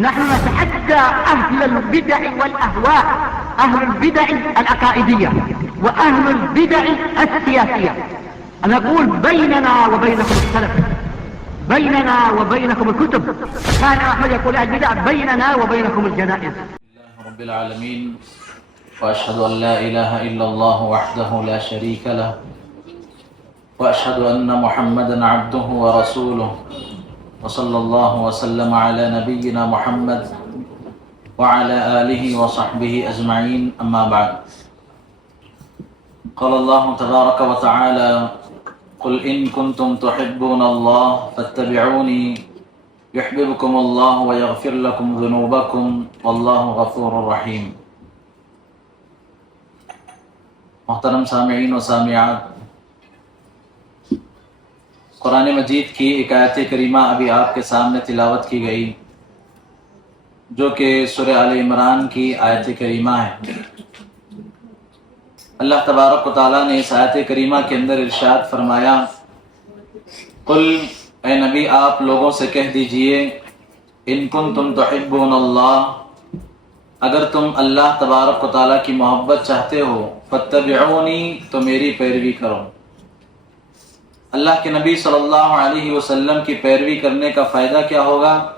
نحن نتحدى أهل البدع والأهواء، أهل البدع العقائدية وأهل البدع السياسية، نقول بيننا وبينكم السلف، بيننا وبينكم الكتب. كان أحمد يقول البدع بيننا وبينكم الجنائز. رب العالمين، وأشهد أن لا إله إلا الله وحده لا شريك له، وأشهد أن محمدا عبده ورسوله، وصلى الله وسلم على نبينا محمد وعلى آله وصحبه أجمعين، أما بعد. قال الله تبارك وتعالى: قل إن كنتم تحبون الله فاتبعوني يحببكم الله ويغفر لكم ذنوبكم والله غفور رحيم. محترم سامعین و سامعات، قرآن مجید کی ایک آیت کریمہ ابھی آپ کے سامنے تلاوت کی گئی، جو کہ سورہ آل عمران کی آیت کریمہ ہے۔ اللہ تبارک و تعالیٰ نے اس آیت کریمہ کے اندر ارشاد فرمایا: قل، اے نبی آپ لوگوں سے کہہ دیجئے، ان کنتم تحبون اللہ، اگر تم اللہ تبارک و تعالیٰ کی محبت چاہتے ہو، فاتبعونی، تو میری پیروی کرو۔ اللہ کے نبی صلی اللہ علیہ وسلم کی پیروی کرنے کا فائدہ کیا ہوگا؟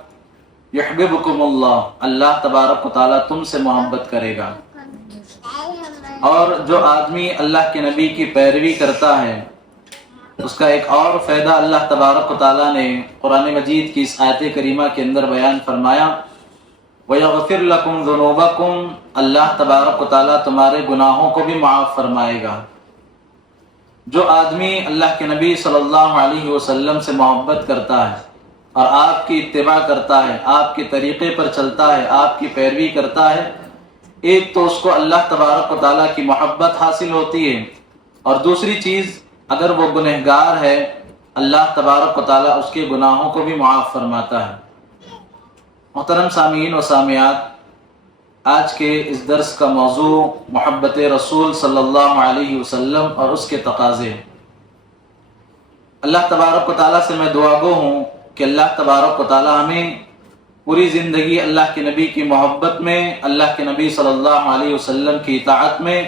یحببکم اللہ، اللہ تبارک و تعالیٰ تم سے محبت کرے گا۔ اور جو آدمی اللہ کے نبی کی پیروی کرتا ہے، اس کا ایک اور فائدہ اللہ تبارک و تعالیٰ نے قرآن مجید کی اس آیت کریمہ کے اندر بیان فرمایا: وَيَغْفِرْ لَكُمْ ذُنُوبَكُمْ، اللہ تبارک و تعالیٰ تمہارے گناہوں کو بھی معاف فرمائے گا۔ جو آدمی اللہ کے نبی صلی اللہ علیہ وسلم سے محبت کرتا ہے اور آپ کی اتباع کرتا ہے، آپ کے طریقے پر چلتا ہے، آپ کی پیروی کرتا ہے، ایک تو اس کو اللہ تبارک و تعالیٰ کی محبت حاصل ہوتی ہے، اور دوسری چیز، اگر وہ گنہگار ہے، اللہ تبارک و تعالیٰ اس کے گناہوں کو بھی معاف فرماتا ہے۔ محترم سامعین و سامعات، آج کے اس درس کا موضوع محبت رسول صلی اللہ علیہ وسلم اور اس کے تقاضے۔ اللہ تبارک و تعالیٰ سے میں دعا گو ہوں کہ اللہ تبارک و تعالیٰ ہمیں پوری زندگی اللہ کے نبی کی محبت میں، اللہ کے نبی صلی اللہ علیہ وسلم کی اطاعت میں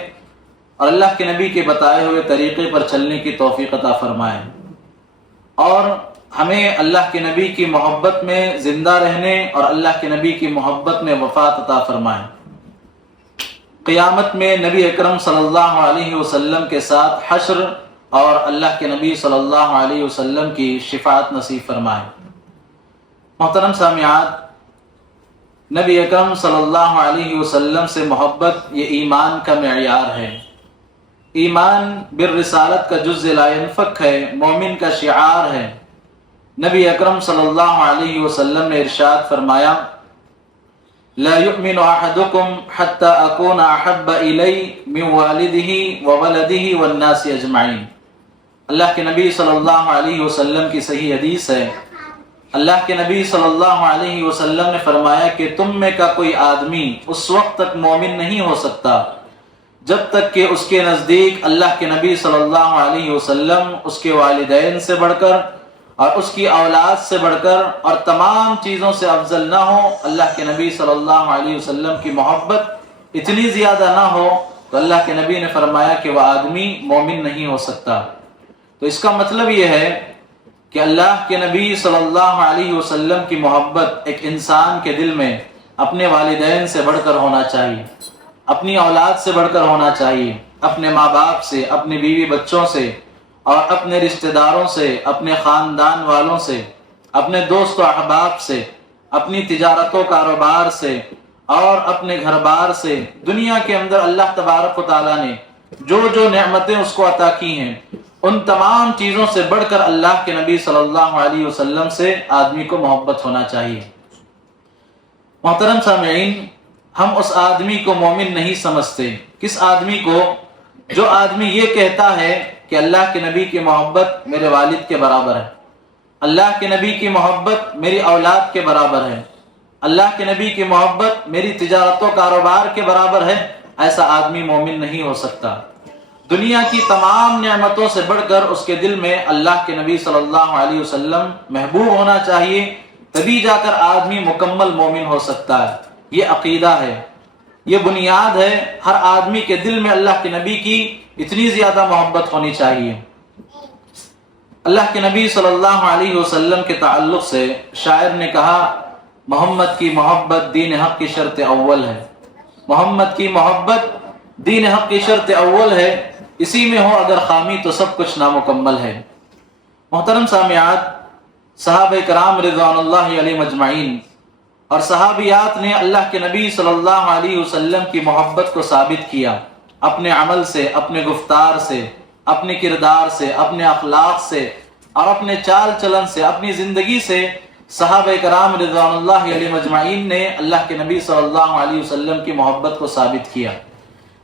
اور اللہ کے نبی کے بتائے ہوئے طریقے پر چلنے کی توفیق عطا فرمائے، اور ہمیں اللہ کے نبی کی محبت میں زندہ رہنے اور اللہ کے نبی کی محبت میں وفات عطا فرمائے۔ قیامت میں نبی اکرم صلی اللہ علیہ وسلم کے ساتھ حشر اور اللہ کے نبی صلی اللہ علیہ وسلم کی شفاعت نصیب فرمائے۔ محترم سامعات، نبی اکرم صلی اللہ علیہ وسلم سے محبت یہ ایمان کا معیار ہے۔ ایمان بالرسالت کا جز لا ينفک ہے، مومن کا شعار ہے۔ نبی اکرم صلی اللہ علیہ وسلم نے ارشاد فرمایا: لا يؤمن احدكم حتى اكون احب اليه من والده وولده والناس اجمعین۔ اللہ کے نبی صلی اللہ علیہ وسلم کی صحیح حدیث ہے۔ اللہ کے نبی صلی اللہ علیہ وسلم نے فرمایا کہ تم میں کا کوئی آدمی اس وقت تک مومن نہیں ہو سکتا جب تک کہ اس کے نزدیک اللہ کے نبی صلی اللہ علیہ وسلم اس کے والدین سے بڑھ کر اور اس کی اولاد سے بڑھ کر اور تمام چیزوں سے افضل نہ ہو۔ اللہ کے نبی صلی اللہ علیہ وسلم کی محبت اتنی زیادہ نہ ہو تو اللہ کے نبی نے فرمایا کہ وہ آدمی مومن نہیں ہو سکتا۔ تو اس کا مطلب یہ ہے کہ اللہ کے نبی صلی اللہ علیہ وسلم کی محبت ایک انسان کے دل میں اپنے والدین سے بڑھ کر ہونا چاہیے، اپنی اولاد سے بڑھ کر ہونا چاہیے، اپنے ماں باپ سے، اپنے بیوی بچوں سے اور اپنے رشتہ داروں سے، اپنے خاندان والوں سے، اپنے دوست و احباب سے، اپنی تجارت و کاروبار سے اور اپنے گھر بار سے۔ دنیا کے اندر اللہ تبارک و تعالیٰ نے جو جو نعمتیں اس کو عطا کی ہیں، ان تمام چیزوں سے بڑھ کر اللہ کے نبی صلی اللہ علیہ وسلم سے آدمی کو محبت ہونا چاہیے۔ محترم سامعین، ہم اس آدمی کو مومن نہیں سمجھتے۔ کس آدمی کو؟ جو آدمی یہ کہتا ہے کہ اللہ کے نبی کی محبت میرے والد کے برابر ہے، اللہ کے نبی کی محبت میری اولاد کے برابر ہے، اللہ کے نبی کی محبت میری تجارت و کاروبار کے برابر ہے، ایسا آدمی مومن نہیں ہو سکتا۔ دنیا کی تمام نعمتوں سے بڑھ کر اس کے دل میں اللہ کے نبی صلی اللہ علیہ وسلم محبوب ہونا چاہیے، تبھی جا کر آدمی مکمل مومن ہو سکتا ہے۔ یہ عقیدہ ہے، یہ بنیاد ہے۔ ہر آدمی کے دل میں اللہ کے نبی کی اتنی زیادہ محبت ہونی چاہیے۔ اللہ کے نبی صلی اللہ علیہ وسلم کے تعلق سے شاعر نے کہا، محمد کی محبت دین حق کی شرط اول ہے۔ محمد کی محبت دین حق کی شرط اول ہے، اسی میں ہو اگر خامی تو سب کچھ نامکمل ہے۔ محترم سامعات، صحابہ کرام رضوان اللہ علیہ مجمعین اور صحابیات نے اللہ کے نبی صلی اللہ علیہ وسلم کی محبت کو ثابت کیا، اپنے عمل سے، اپنے گفتار سے، اپنے کردار سے، اپنے اخلاق سے اور اپنے چال چلن سے، اپنی زندگی سے صحابہ کرام رضوان اللہ علیہ مجمعین نے اللہ کے نبی صلی اللہ علیہ وسلم کی محبت کو ثابت کیا۔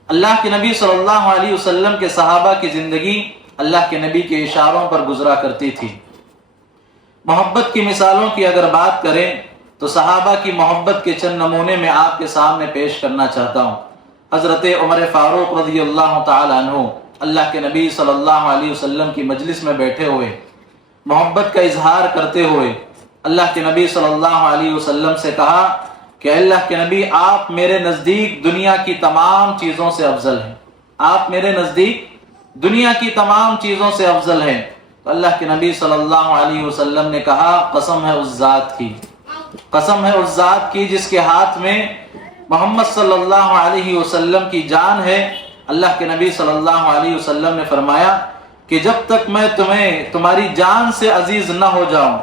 اللہ کے نبی صلی اللہ علیہ وسلم کے صحابہ کی زندگی اللہ کے نبی کے اشاروں پر گزرا کرتی تھی۔ محبت کی مثالوں کی اگر بات کریں تو صحابہ کی محبت کے چند نمونے میں آپ کے سامنے پیش کرنا چاہتا ہوں۔ حضرت عمر فاروق رضی اللہ تعالی عنہ اللہ کے نبی صلی اللہ علیہ وسلم کی مجلس میں بیٹھے ہوئے محبت کا اظہار کرتے ہوئے اللہ کے نبی صلی اللہ علیہ وسلم سے کہا کہ اللہ کے نبی، آپ میرے نزدیک دنیا کی تمام چیزوں سے افضل ہیں۔ آپ میرے نزدیک دنیا کی تمام چیزوں سے افضل ہیں۔ تو اللہ کے نبی صلی اللہ علیہ وسلم نے کہا، قسم ہے اس ذات کی، قسم ہے اس ذات کی جس کے ہاتھ میں محمد صلی اللہ علیہ وسلم کی جان ہے۔ اللہ کے نبی صلی اللہ علیہ وسلم نے فرمایا کہ جب تک میں تمہاری جان سے عزیز نہ ہو جاؤں،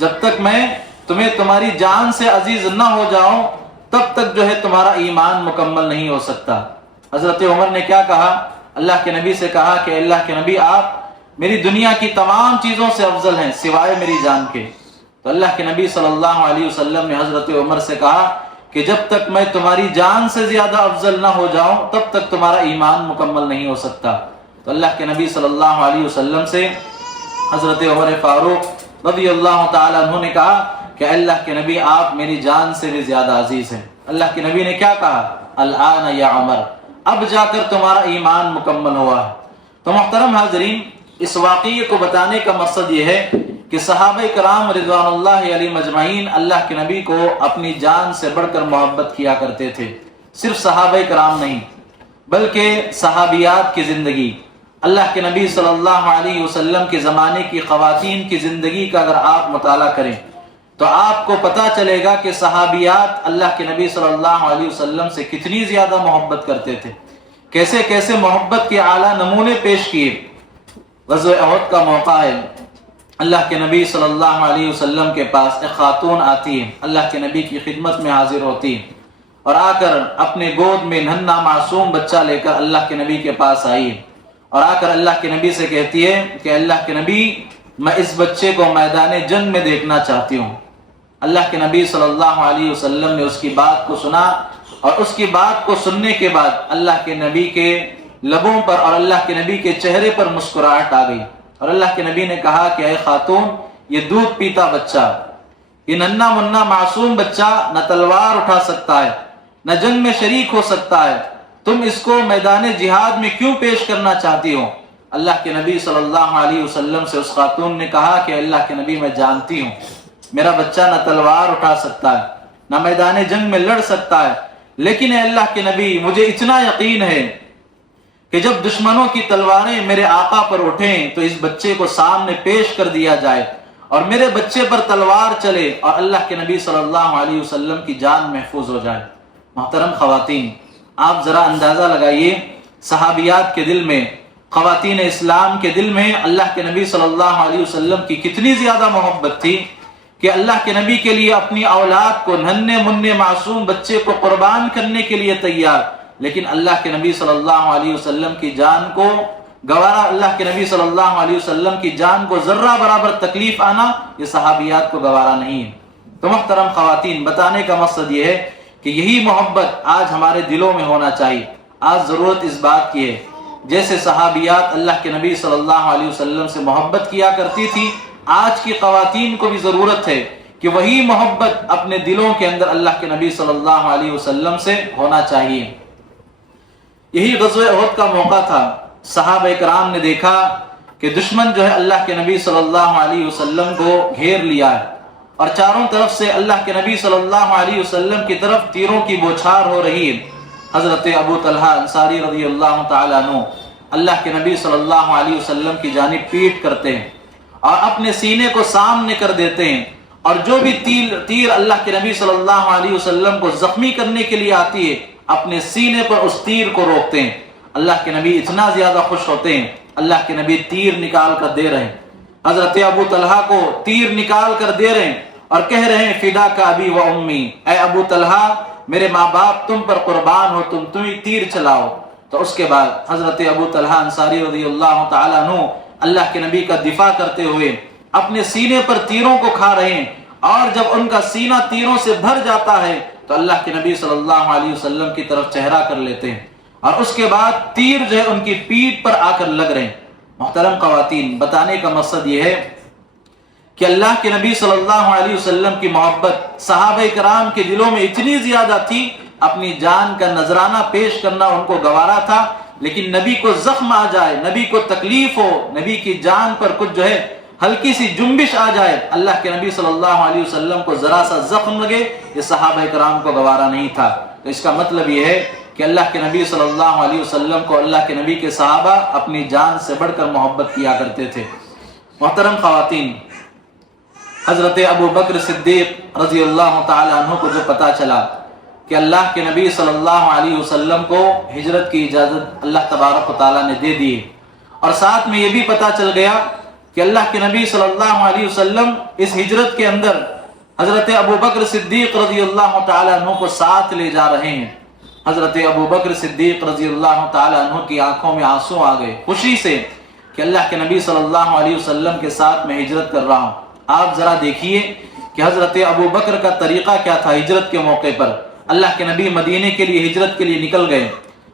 جب تک میں تمہاری جان سے عزیز نہ ہو جاؤں، تب تک جو ہے تمہارا ایمان مکمل نہیں ہو سکتا۔ حضرت عمر نے کیا کہا؟ اللہ کے نبی سے کہا کہ اللہ کے نبی، آپ میری دنیا کی تمام چیزوں سے افضل ہیں سوائے میری جان کے۔ تو اللہ کے نبی صلی اللہ علیہ وسلم نے حضرت عمر سے کہا کہ جب تک میں تمہاری جان سے زیادہ افضل نہ ہو جاؤں، تب تک تمہارا ایمان مکمل نہیں ہو سکتا۔ تو اللہ کے نبی صلی اللہ علیہ وسلم سے حضرت عمر فاروق رضی اللہ تعالی عنہ نے کہا کہ اللہ کے نبی، آپ میری جان سے بھی زیادہ عزیز ہیں۔ اللہ کے نبی نے کیا کہا؟ الآن یا عمر، اب جا کر تمہارا ایمان مکمل ہوا ہے۔ تو محترم حاضرین، اس واقعے کو بتانے کا مقصد یہ ہے کہ صحابہ کرام رضوان اللہ علیہ مجمعین اللہ کے نبی کو اپنی جان سے بڑھ کر محبت کیا کرتے تھے۔ صرف صحابہ کرام نہیں بلکہ صحابیات کی زندگی، اللہ کے نبی صلی اللہ علیہ وسلم کے زمانے کی خواتین کی زندگی کا اگر آپ مطالعہ کریں تو آپ کو پتہ چلے گا کہ صحابیات اللہ کے نبی صلی اللہ علیہ وسلم سے کتنی زیادہ محبت کرتے تھے، کیسے کیسے محبت کے اعلیٰ نمونے پیش کیے۔ غزوہ احد کا موقع ہے، اللہ کے نبی صلی اللہ علیہ وسلم کے پاس ایک خاتون آتی ہے، اللہ کے نبی کی خدمت میں حاضر ہوتی ہے اور آ کر اپنے گود میں ننھا معصوم بچہ لے کر اللہ کے نبی کے پاس آئی ہے اور آ کر اللہ کے نبی سے کہتی ہے کہ اللہ کے نبی، میں اس بچے کو میدان جنگ میں دیکھنا چاہتی ہوں۔ اللہ کے نبی صلی اللہ علیہ وسلم نے اس کی بات کو سنا اور اس کی بات کو سننے کے بعد اللہ کے نبی کے لبوں پر اور اللہ کے نبی کے چہرے پر مسکراہٹ آ گئی اور اللہ کے نبی نے کہا کہ اے خاتون، یہ دودھ پیتا بچہ، یہ ننھا منا معصوم بچہ نہ تلوار اٹھا سکتا ہے، نہ جنگ میں شریک ہو سکتا ہے، تم اس کو میدان جہاد میں کیوں پیش کرنا چاہتی ہو؟ اللہ کے نبی صلی اللہ علیہ وسلم سے اس خاتون نے کہا کہ اللہ کے نبی، میں جانتی ہوں میرا بچہ نہ تلوار اٹھا سکتا ہے، نہ میدان جنگ میں لڑ سکتا ہے، لیکن اے اللہ کے نبی، مجھے اتنا یقین ہے کہ جب دشمنوں کی تلواریں میرے آقا پر اٹھیں تو اس بچے کو سامنے پیش کر دیا جائے اور میرے بچے پر تلوار چلے اور اللہ کے نبی صلی اللہ علیہ وسلم کی جان محفوظ ہو جائے۔ محترم خواتین، آپ ذرا اندازہ لگائیے صحابیات کے دل میں، خواتین اسلام کے دل میں اللہ کے نبی صلی اللہ علیہ وسلم کی کتنی زیادہ محبت تھی کہ اللہ کے نبی کے لیے اپنی اولاد کو، ننھے منھے معصوم بچے کو قربان کرنے کے لیے تیار، لیکن اللہ کے نبی صلی اللہ علیہ وسلم کی جان کو گوارا، اللہ کے نبی صلی اللہ علیہ وسلم کی جان کو ذرہ برابر تکلیف آنا یہ صحابیات کو گوارا نہیں ہے۔ تو محترم خواتین، بتانے کا مقصد یہ ہے کہ یہی محبت آج ہمارے دلوں میں ہونا چاہیے۔ آج ضرورت اس بات کی ہے، جیسے صحابیات اللہ کے نبی صلی اللہ علیہ وسلم سے محبت کیا کرتی تھی، آج کی خواتین کو بھی ضرورت ہے کہ وہی محبت اپنے دلوں کے اندر اللہ کے نبی صلی اللہ علیہ وسلم سے ہونا چاہیے۔ یہی غزوہ احد کا موقع تھا، صحابہ کرام نے دیکھا کہ دشمن جو ہے اللہ کے نبی صلی اللہ علیہ وسلم کو گھیر لیا ہے اور چاروں طرف سے اللہ کے نبی صلی اللہ علیہ وسلم کی طرف تیروں کی بوچھار ہو رہی ہے۔ حضرت ابو طلحہ انصاری رضی اللہ تعالیٰ عنہ اللہ کے نبی صلی اللہ علیہ وسلم کی جانب پیٹ کرتے ہیں اور اپنے سینے کو سامنے کر دیتے ہیں، اور جو بھی تیر اللہ کے نبی صلی اللہ علیہ وسلم کو زخمی کرنے کے لیے آتی ہے اپنے سینے پر اس تیر کو روکتے ہیں۔ اللہ کے نبی اتنا زیادہ خوش ہوتے ہیں، اللہ کے نبی تیر نکال کر دے رہے ہیں، حضرت ابو طلحہ کو تیر نکال کر دے رہے ہیں اور کہہ رہے ہیں فدا کا ابی و امی، اے ابو طلحہ میرے ماں باپ تم پر قربان ہو، تم ہی تیر چلاؤ۔ تو اس کے بعد حضرت ابو طلحہ انصاری رضی اللہ تعالیٰ عنہ اللہ کے نبی کا دفاع کرتے ہوئے اپنے سینے پر تیروں کو کھا رہے ہیں، اور جب ان کا سینہ تیروں سے بھر جاتا ہے تو اللہ کے نبی صلی اللہ علیہ وسلم کی طرف چہرہ کر لیتے ہیں، اور اس کے بعد تیر جو ہے ان کی پیٹھ پر آ کر لگ رہے ہیں۔ محترم خواتین، بتانے کا مقصد یہ ہے کہ اللہ کے نبی صلی اللہ علیہ وسلم کی محبت صحابہ کرام کے دلوں میں اتنی زیادہ تھی، اپنی جان کا نذرانہ پیش کرنا ان کو گوارا تھا، لیکن نبی کو زخم آ جائے، نبی کو تکلیف ہو، نبی کی جان پر کچھ جو ہے ہلکی سی جنبش آ جائے، اللہ کے نبی صلی اللہ علیہ وسلم کو ذرا سا زخم لگے، یہ صحابہ کرام کو گوارا نہیں تھا۔ تو اس کا مطلب یہ ہے کہ اللہ کے نبی صلی اللہ علیہ وسلم کو اللہ کے نبی کے صحابہ اپنی جان سے بڑھ کر محبت کیا کرتے تھے۔ محترم خواتین، حضرت ابو بکر صدیق رضی اللہ تعالیٰ عنہ کو جو پتا چلا کہ اللہ کے نبی صلی اللہ علیہ وسلم کو ہجرت کی اجازت اللہ تبارک و تعالیٰ نے دے دی، اور ساتھ میں یہ بھی پتا چل گیا کہ اللہ کے نبی صلی اللہ علیہ وسلم اس ہجرت کے اندر حضرت ابو بکر صدیق رضی اللہ تعالیٰ عنہ کو ساتھ لے جا رہے ہیں۔ حضرت ابو بکر صدیق رضی اللہ تعالیٰ عنہ کی آنکھوں میں آنسو آ گئے خوشی سے کہ اللہ کے نبی صلی اللہ علیہ وسلم کے ساتھ میں ہجرت کر رہا ہوں۔ آپ ذرا دیکھیے کہ حضرت ابو بکر کا طریقہ کیا تھا۔ ہجرت کے موقع پر اللہ کے نبی مدینے کے لیے ہجرت کے لیے نکل گئے،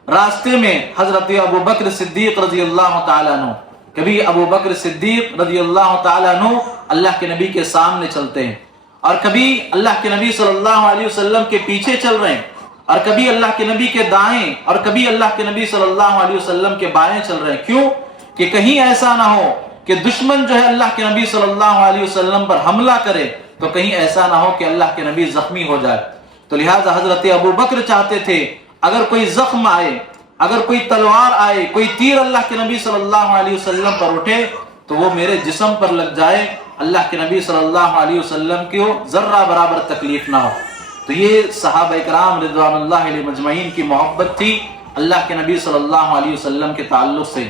راستے میں حضرت ابو بکر صدیق رضی اللہ تعالیٰ عنہ، کبھی ابو بکر صدیق رضی اللہ تعالیٰ عنہ اللہ کے نبی کے سامنے چلتے ہیں، اور کبھی اللہ کے نبی صلی اللہ علیہ وسلم کے پیچھے چل رہے ہیں، اور کبھی اللہ کے نبی کے دائیں اور کبھی اللہ کے نبی صلی اللہ علیہ وسلم کے بائیں چل رہے ہیں۔ کیوں؟ کہ کہیں ایسا نہ ہو کہ دشمن جو ہے اللہ کے نبی صلی اللہ علیہ وسلم پر حملہ کرے، تو کہیں ایسا نہ ہو کہ اللہ کے نبی زخمی ہو جائے۔ تو لہٰذا حضرت ابو بکر چاہتے تھے اگر کوئی زخم آئے، اگر کوئی تلوار آئے، کوئی تیر اللہ کے نبی صلی اللہ علیہ وسلم پر اٹھے تو وہ میرے جسم پر لگ جائے، اللہ کے نبی صلی اللہ علیہ وسلم کو ذرہ برابر تکلیف نہ ہو۔ تو یہ صحابہ کرام رضوان اللہ علیہ مجمعین کی محبت تھی اللہ کے نبی صلی اللہ علیہ وسلم کے تعلق سے۔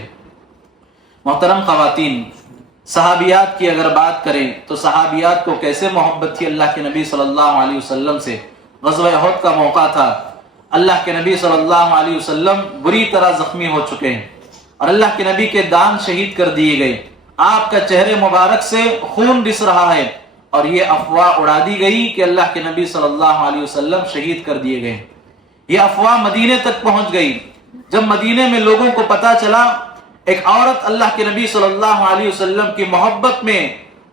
محترم خواتین، صحابیات کی اگر بات کریں تو صحابیات کو کیسے محبت تھی اللہ کے نبی صلی اللہ علیہ وسلم سے۔ غزوہ احد کا موقع تھا، اللہ کے نبی صلی اللہ علیہ وسلم بری طرح زخمی ہو چکے ہیں، اور اللہ کے نبی کے دان شہید کر دیے گئے، آپ کا چہرے مبارک سے خون رس رہا ہے، اور یہ افواہ اڑا دی گئی کہ اللہ کے نبی صلی اللہ علیہ وسلم شہید کر دیے گئے۔ یہ افواہ مدینے تک پہنچ گئی۔ جب مدینے میں لوگوں کو پتا چلا، ایک عورت اللہ کے نبی صلی اللہ علیہ وسلم کی محبت میں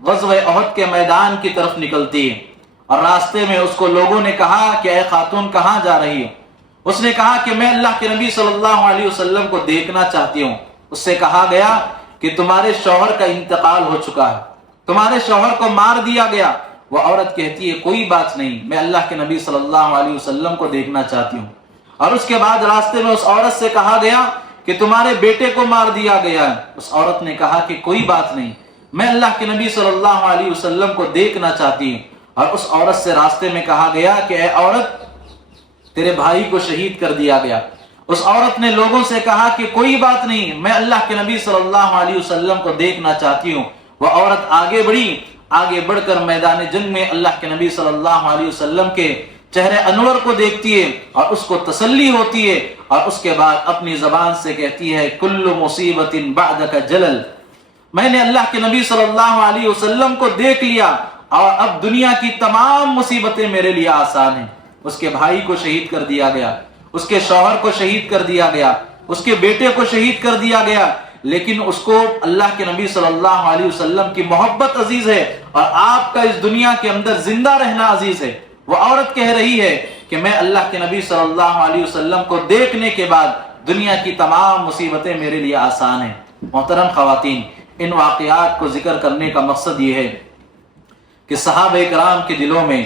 غزوہ احد کے میدان کی طرف نکلتی ہے، اور راستے میں اس کو لوگوں نے کہا کہ اے خاتون کہاں جا رہی ہو؟ اس نے کہا کہ میں اللہ کے نبی صلی اللہ علیہ وسلم کو دیکھنا چاہتی ہوں۔ اس سے کہا گیا کہ تمہارے شوہر کا انتقال ہو چکا ہے، تمہارے شوہر کو مار دیا گیا۔ وہ عورت کہتی ہے کوئی بات نہیں، میں اللہ کے نبی صلی اللہ علیہ وسلم کو دیکھنا چاہتی ہوں۔ اور اس کے بعد راستے میں اس عورت سے کہا گیا کہ تمہارے بیٹے کو مار دیا گیا ہے۔ اس عورت نے کہا کہ کوئی بات نہیں، میں اللہ کے نبی صلی اللہ علیہ وسلم کو دیکھنا چاہتی ہوں۔ اور اس عورت سے راستے میں کہا گیا کہ اے عورت، تیرے بھائی کو شہید کر دیا گیا۔ اس عورت نے لوگوں سے کہا کہ کوئی بات نہیں، میں اللہ کے نبی صلی اللہ علیہ وسلم کو دیکھنا چاہتی ہوں۔ وہ عورت آگے بڑھی، آگے بڑھ کر میدان جنگ میں اللہ کے نبی صلی اللہ علیہ وسلم کے چہرے انور کو دیکھتی ہے، اور اس کو تسلی ہوتی ہے، اور اس کے بعد اپنی زبان سے کہتی ہے کل مصیبت بعدک جلل، میں نے اللہ کے نبی صلی اللہ علیہ وسلم کو دیکھ لیا، اور اب دنیا کی تمام مصیبتیں میرے لیے آسان ہیں۔ اس کے بھائی کو شہید کر دیا گیا، اس کے شوہر کو شہید کر دیا گیا، اس کے بیٹے کو شہید کر دیا گیا، لیکن اس کو اللہ کے نبی صلی اللہ علیہ وسلم کی محبت عزیز ہے، اور آپ کا اس دنیا کے اندر زندہ رہنا عزیز ہے۔ وہ عورت کہہ رہی ہے کہ میں اللہ کے نبی صلی اللہ علیہ وسلم کو دیکھنے کے بعد دنیا کی تمام مصیبتیں میرے لیے آسان ہیں۔ محترم خواتین، ان واقعات کو ذکر کرنے کا مقصد یہ ہے کہ صحابہ کرام کے دلوں میں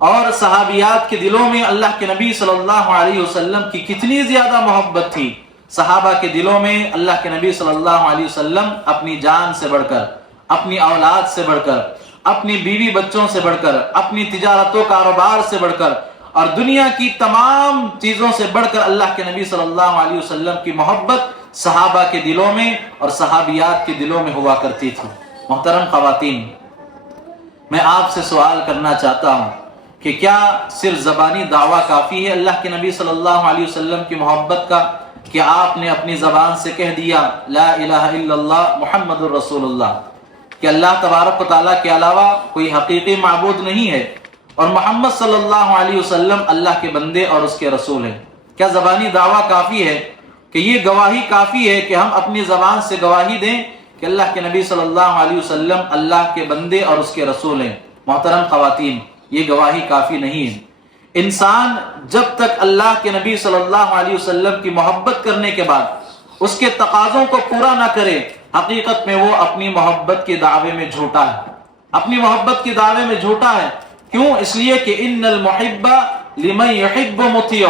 اور صحابیات کے دلوں میں اللہ کے نبی صلی اللہ علیہ وسلم کی کتنی زیادہ محبت تھی۔ صحابہ کے دلوں میں اللہ کے نبی صلی اللہ علیہ وسلم اپنی جان سے بڑھ کر، اپنی اولاد سے بڑھ کر، اپنی بیوی بچوں سے بڑھ کر، اپنی تجارت و کاروبار سے بڑھ کر اور دنیا کی تمام چیزوں سے بڑھ کر اللہ کے نبی صلی اللہ علیہ وسلم کی محبت صحابہ کے دلوں میں اور صحابیات کے دلوں میں ہوا کرتی تھی۔ محترم خواتین، میں آپ سے سوال کرنا چاہتا ہوں کہ کیا صرف زبانی دعویٰ کافی ہے اللہ کے نبی صلی اللہ علیہ وسلم کی محبت کا، کہ آپ نے اپنی زبان سے کہہ دیا لا الہ الا اللہ محمد الرسول اللہ، کہ اللہ تبارک و تعالیٰ کے علاوہ کوئی حقیقی معبود نہیں ہے اور محمد صلی اللہ علیہ وسلم اللہ کے بندے اور اس کے رسول ہیں؟ کیا زبانی دعویٰ کافی ہے؟ کہ یہ گواہی کافی ہے کہ ہم اپنی زبان سے گواہی دیں کہ اللہ کے نبی صلی اللہ علیہ وسلم اللہ کے بندے اور اس کے رسول ہیں؟ محترم خواتین، یہ گواہی کافی نہیں ہے۔ انسان جب تک اللہ کے نبی صلی اللہ علیہ وسلم کی محبت کرنے کے بعد اس کے تقاضوں کو پورا نہ کرے، حقیقت میں وہ اپنی محبت کے دعوے میں جھوٹا ہے، اپنی محبت کے دعوے میں جھوٹا ہے۔ کیوں؟ اس لیے کہ ان المحب لمن يحب مطیع،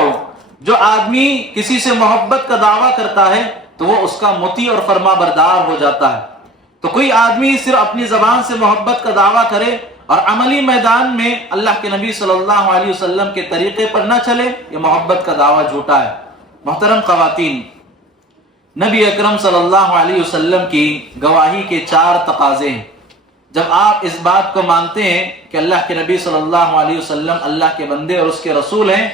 جو آدمی کسی سے محبت کا دعویٰ کرتا ہے تو وہ اس کا مطیع اور فرما بردار ہو جاتا ہے۔ تو کوئی آدمی صرف اپنی زبان سے محبت کا دعویٰ کرے اور عملی میدان میں اللہ کے نبی صلی اللہ علیہ وسلم کے طریقے پر نہ چلے، یہ محبت کا دعویٰ جھوٹا ہے۔ محترم خواتین، نبی اکرم صلی اللہ علیہ وسلم کی گواہی کے 4 تقاضے ہیں۔ جب آپ اس بات کو مانتے ہیں کہ اللہ کے نبی صلی اللہ علیہ وسلم اللہ کے بندے اور اس کے رسول ہیں،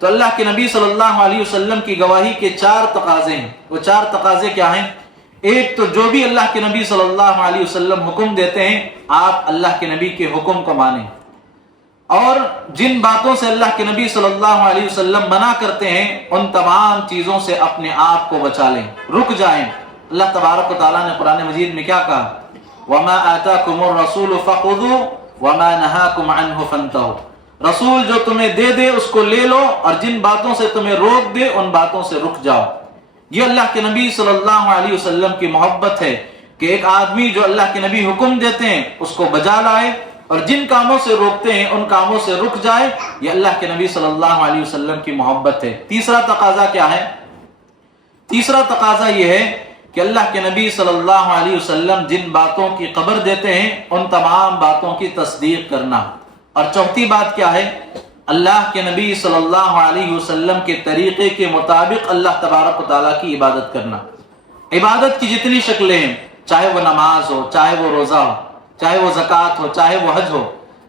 تو اللہ کے نبی صلی اللہ علیہ وسلم کی گواہی کے 4 تقاضے ہیں۔ وہ 4 تقاضے کیا ہیں؟ ایک تو جو بھی اللہ کے نبی صلی اللہ علیہ وسلم حکم دیتے ہیں، آپ اللہ کے نبی کے حکم کو مانیں، اور جن باتوں سے اللہ کے نبی صلی اللہ علیہ وسلم منع کرتے ہیں ان تمام چیزوں سے اپنے آپ کو بچا لیں، رک جائیں۔ اللہ تبارک و تعالیٰ نے قرآن مجید میں کیا کہا؟ وَمَا آتَاكُمُ الرَّسُولُ فَخُذُوا وَمَا نَهَاكُمْ عَنْهُ فَانْتَهُوا، رسول جو تمہیں دے دے اس کو لے لو، اور جن باتوں سے تمہیں روک دے ان باتوں سے رک جاؤ۔ یہ اللہ کے نبی صلی اللہ علیہ وسلم کی محبت ہے کہ ایک آدمی جو اللہ کے نبی حکم دیتے ہیں اس کو بجا لائے، اور جن کاموں سے روکتے ہیں ان کاموں سے رک جائے۔ یہ اللہ کے نبی صلی اللہ علیہ وسلم کی محبت ہے۔ تیسرا تقاضا کیا ہے؟ تیسرا تقاضا یہ ہے کہ اللہ کے نبی صلی اللہ علیہ وسلم جن باتوں کی خبر دیتے ہیں ان تمام باتوں کی تصدیق کرنا۔ اور چوتھی بات کیا ہے؟ اللہ کے نبی صلی اللہ علیہ وسلم کے طریقے کے مطابق اللہ تبارک و تعالیٰ کی عبادت کرنا۔ عبادت کی جتنی شکلیں ہیں، چاہے وہ نماز ہو، چاہے وہ روزہ ہو، چاہے وہ زکوٰۃ ہو، چاہے وہ حج ہو،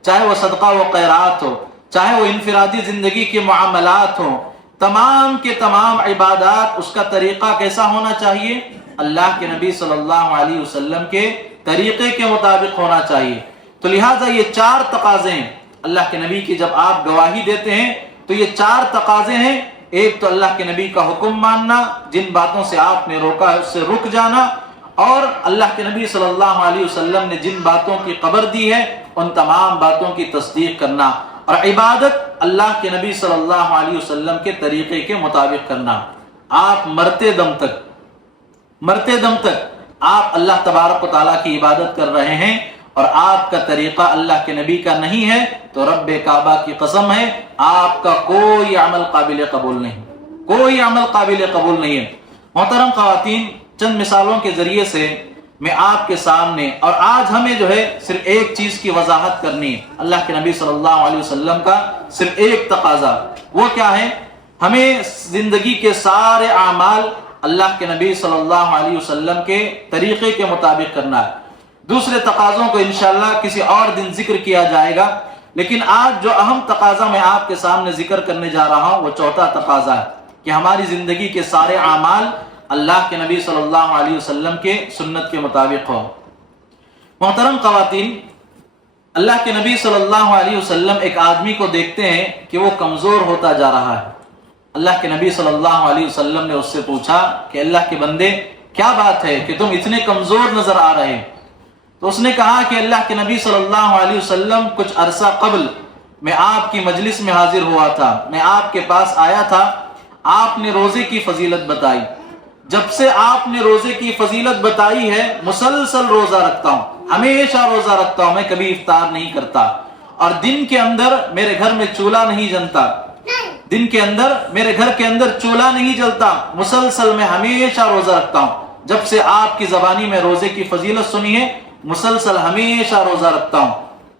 چاہے وہ صدقہ و خیرات ہو، چاہے وہ انفرادی زندگی کے معاملات ہوں، تمام کے تمام عبادات اس کا طریقہ کیسا ہونا چاہیے؟ اللہ کے نبی صلی اللہ علیہ وسلم کے طریقے کے مطابق ہونا چاہیے۔ تو لہٰذا یہ 4 تقاضے ہیں۔ اللہ کے نبی کی جب آپ گواہی دیتے ہیں تو یہ 4 تقاضے ہیں۔ ایک تو اللہ کے نبی کا حکم ماننا، جن باتوں سے آپ نے روکا ہے اس سے رک جانا، اور اللہ کے نبی صلی اللہ علیہ وسلم نے جن باتوں کی خبر دی ہے ان تمام باتوں کی تصدیق کرنا، اور عبادت اللہ کے نبی صلی اللہ علیہ وسلم کے طریقے کے مطابق کرنا۔ آپ مرتے دم تک آپ اللہ تبارک و تعالیٰ کی عبادت کر رہے ہیں اور آپ کا طریقہ اللہ کے نبی کا نہیں ہے تو رب کعبہ کی قسم ہے آپ کا کوئی عمل قابل قبول نہیں، کوئی عمل قابل قبول نہیں ہے۔ محترم خواتین، چند مثالوں کے ذریعے سے میں آپ کے سامنے، اور آج ہمیں جو ہے صرف ایک چیز کی وضاحت کرنی ہے، اللہ کے نبی صلی اللہ علیہ وسلم کا صرف ایک تقاضا، وہ کیا ہے؟ ہمیں زندگی کے سارے اعمال اللہ کے نبی صلی اللہ علیہ وسلم کے طریقے کے مطابق کرنا ہے۔ دوسرے تقاضوں کو انشاءاللہ کسی اور دن ذکر کیا جائے گا، لیکن آج جو اہم تقاضا میں آپ کے سامنے ذکر کرنے جا رہا ہوں وہ چوتھا تقاضا ہے کہ ہماری زندگی کے سارے اعمال اللہ کے نبی صلی اللہ علیہ وسلم کے سنت کے مطابق ہو۔ محترم خواتین، اللہ کے نبی صلی اللہ علیہ وسلم ایک آدمی کو دیکھتے ہیں کہ وہ کمزور ہوتا جا رہا ہے۔ اللہ کے نبی صلی اللہ علیہ وسلم نے اس سے پوچھا کہ اللہ کے بندے کیا بات ہے کہ تم اتنے کمزور نظر آ رہے ہیں؟ تو اس نے کہا کہ اللہ کے نبی صلی اللہ علیہ وسلم کچھ عرصہ قبل میں آپ کی مجلس میں حاضر ہوا تھا، میں آپ کے پاس آیا تھا، آپ نے روزے کی فضیلت بتائی، جب سے آپ نے روزے کی فضیلت بتائی ہے مسلسل روزہ رکھتا ہوں، ہمیشہ روزہ رکھتا ہوں، میں کبھی افطار نہیں کرتا، اور دن کے اندر میرے گھر میں چولہا نہیں جلتا، دن کے اندر میرے گھر کے اندر چولہا نہیں جلتا، مسلسل میں ہمیشہ روزہ رکھتا ہوں۔ جب سے آپ کی زبانی میں روزے کی فضیلت سنی ہے، مسلسل ہمیشہ روزہ رکھتا ہوں۔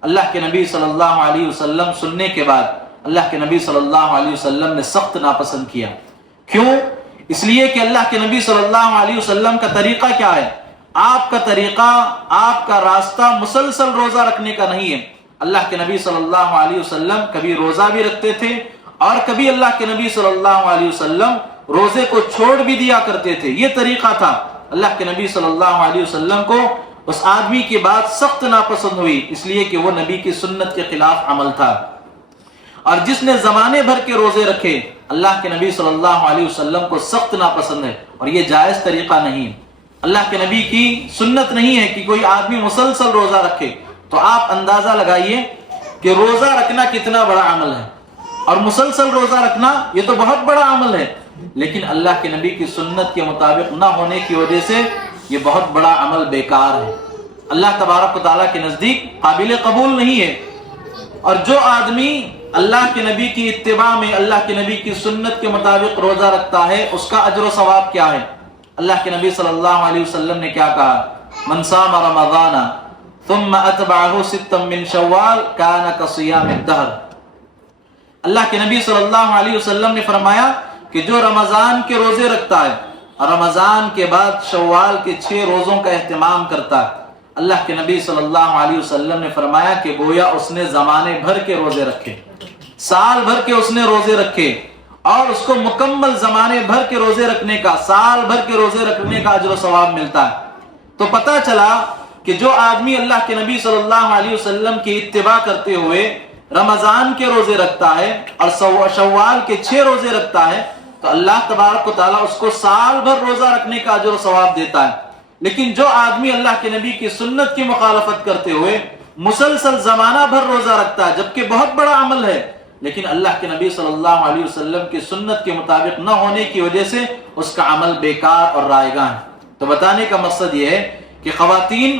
اللہ کے نبی صلی اللہ علیہ وسلم سننے کے بعد اللہ کے نبی صلی اللہ علیہ وسلم نے سخت ناپسند کیا۔ کیوں؟ اس لیے کہ اللہ کے نبی صلی اللہ علیہ وسلم کا طریقہ کیا ہے؟ آپ کا طریقہ، آپ کا راستہ مسلسل روزہ رکھنے کا نہیں ہے۔ اللہ کے نبی صلی اللہ علیہ وسلم کبھی روزہ بھی رکھتے تھے، اور کبھی اللہ کے نبی صلی اللہ علیہ وسلم روزے کو چھوڑ بھی دیا کرتے تھے۔ یہ طریقہ تھا۔ اللہ کے نبی صلی اللہ علیہ وسلم کو اس آدمی کی بات سخت ناپسند ہوئی، اس لیے کہ وہ نبی کی سنت کے خلاف عمل تھا۔ اور جس نے زمانے بھر کے روزے رکھے، اللہ کے نبی صلی اللہ علیہ وسلم کو سخت ناپسند ہے، اور یہ جائز طریقہ نہیں۔ اللہ کے نبی کی سنت نہیں ہے کہ کوئی آدمی مسلسل روزہ رکھے۔ تو آپ اندازہ لگائیے کہ روزہ رکھنا کتنا بڑا عمل ہے، اور مسلسل روزہ رکھنا یہ تو بہت بڑا عمل ہے، لیکن اللہ کے نبی کی سنت کے مطابق نہ ہونے کی وجہ سے یہ بہت بڑا عمل بیکار ہے، اللہ تبارک و تعالیٰ کے نزدیک قابل قبول نہیں ہے۔ اور جو آدمی اللہ کے نبی کی اتباع میں اللہ کے نبی کی سنت کے مطابق روزہ رکھتا ہے، اس کا اجر و ثواب کیا ہے؟ اللہ کے نبی صلی اللہ علیہ وسلم نے کیا کہا؟ من صام رمضان ثم اتبعه ستا من شوال كان كصيام الدهر۔ اللہ کے نبی صلی اللہ علیہ وسلم نے فرمایا کہ جو رمضان کے روزے رکھتا ہے اور رمضان کے بعد شوال کے 6 روزوں کا اہتمام کرتا ہے، اللہ کے نبی صلی اللہ علیہ وسلم نے فرمایا کہ گویا اس نے زمانے بھر کے روزے رکھے، سال بھر کے اس نے روزے رکھے، اور اس کو مکمل زمانے بھر کے روزے رکھنے کا، سال بھر کے روزے رکھنے کا اجر و ثواب ملتا ہے۔ تو پتہ چلا کہ جو آدمی اللہ کے نبی صلی اللہ علیہ وسلم کی اتباع کرتے ہوئے رمضان کے روزے رکھتا ہے اور شوال کے 6 روزے رکھتا ہے، تو اللہ تبارک و تعالیٰ اس کو سال بھر روزہ رکھنے کا اجر و ثواب دیتا ہے۔ لیکن جو آدمی اللہ کے نبی کی سنت کی مخالفت کرتے ہوئے مسلسل زمانہ بھر روزہ رکھتا ہے، جبکہ بہت بڑا عمل ہے، لیکن اللہ کے نبی صلی اللہ علیہ وسلم کی سنت کے مطابق نہ ہونے کی وجہ سے اس کا عمل بیکار اور رائگاں ہے۔ تو بتانے کا مقصد یہ ہے کہ خواتین،